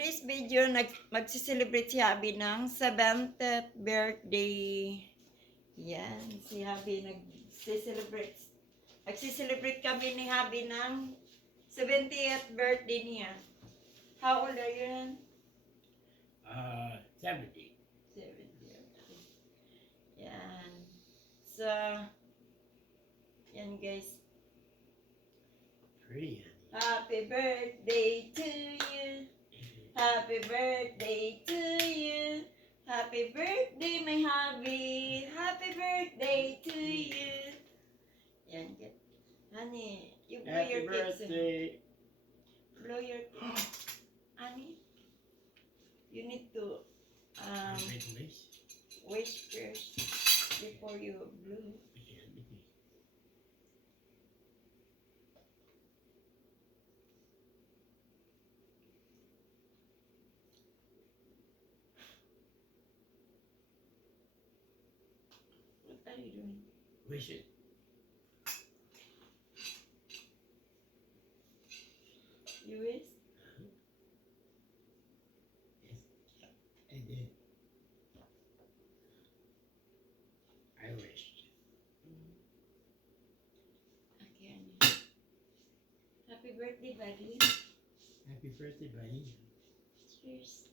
today's video, magsiselebrate si Habi ng 70th birthday. Yan, si Habi nagsiselebrate kami ni Habi ng 70th birthday niya. How old are you? 70. 70. Yan. So, yan guys. Pretty. Happy birthday to you. Happy birthday to you. Happy birthday, my hubby. Happy birthday to you. Yan, get. Honey, you blow Happy your kiss. birthday. Blow your kiss. Honey, you need to wish first before you blow. What are you doing? Wish it. You wish? Yes. I did. I wished. Okay, honey. Happy birthday, buddy. Happy birthday, buddy. Cheers.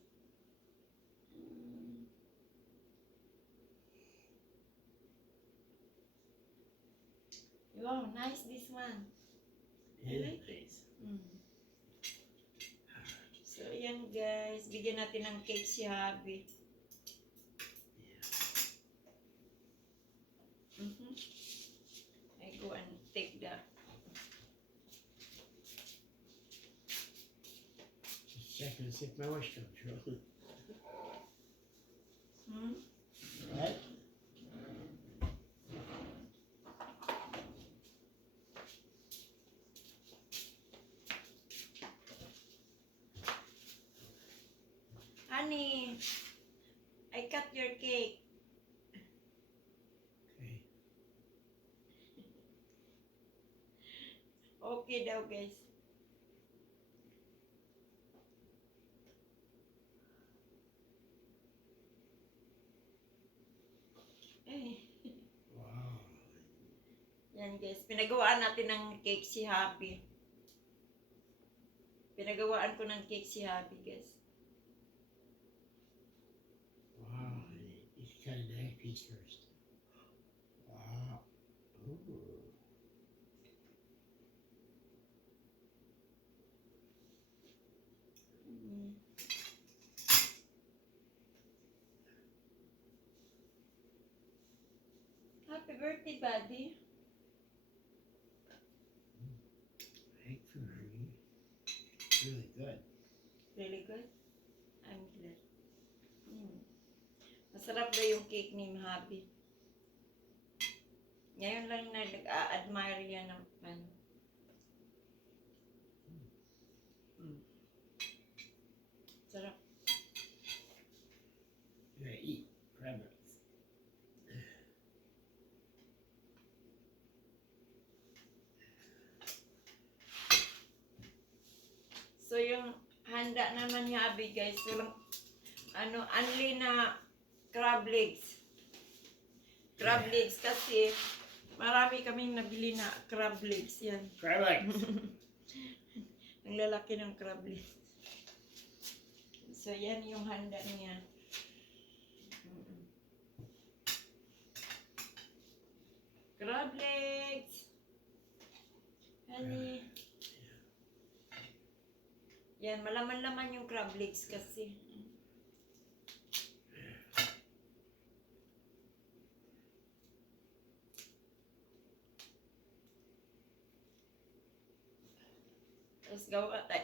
Wow, nice this one. It like is. So, yan guys. Bigyan natin ng cake si Habi. I go and take the... Just checking to see if my wish comes true. Right? Honey, I cut your cake. Okay. Okay daw guys. Eh. Wow. Yan guys, pinagawaan natin ng cake si Habi. Pinagawaan ko ng cake si Habi guys. Wow. You should cut an egg piece first. Wow. Ooh. Happy birthday, buddy. Egg for me. Really good. Really good? I'm glad. Masarap daw yung cake ni Habi. Ngayon lang na nag-a-admire yan ng ano. Sarap. You gotta eat. Grab it. So yung handa naman ni Habi guys, walang only na crab legs. Crab legs kasi marami kaming nabili na crab legs yan. Crab legs. Ang lalaki ng crab legs. So yan yung handa niya. Crab legs. Honey. Yan, malaman-laman yung crab legs kasi. Tapos gawa tayo,